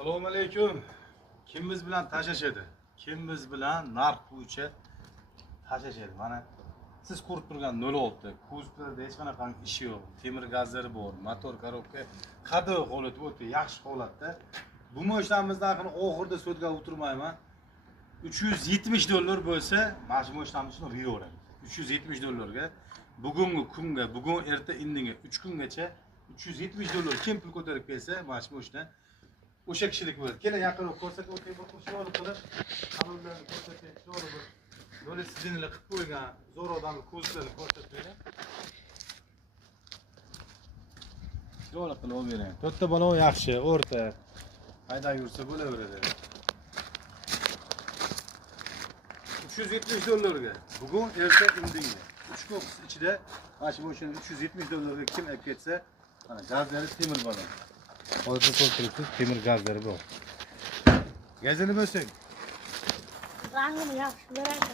Assalomu alaykum. Kim biz bilan tashashadi? Kim biz bilan narx bo'yicha tashashadi? Mana siz ko'rib turgan 06 kuzovda hech qanaqangi ishi yo'q. Temir gazlari bor, motor korobka qadr holati o'ta yaxshi holatda. Bu mashinamizni haqini oxirida so'tga o'tirmayman. 370 dollar bo'lsa, mana shu mashinamizni riyoramiz. 370 dollarga bugungi kunga, bugun erta indinga 3 kungacha 370 dollar kim pul ko'tarib kelsa, mana shu mashina o'sha kishilik bo'ladi. Kela yaqinroq ko'rsatib o'tay, bir qo'shib qilib, qabrlarni ko'rsatib, to'g'ri bir böyle sizinle qilib qo'ygan zo'r odamni ko'zlarini ko'rsatib. Yo'l qilib olvering. To'rtta bola yaxshi, o'rta. Haydab yursa bo'laveradi. 370 dollarga. Bugun erta indinga. 3 kun ichida mana shu mashina 370 dollarga kim olib ketsa, mana gazlari temir bola. Hozir ko'rtiribsiz, temir gazlari bor. Gazini bo'lsang. Rangini yaxshi ko'radi.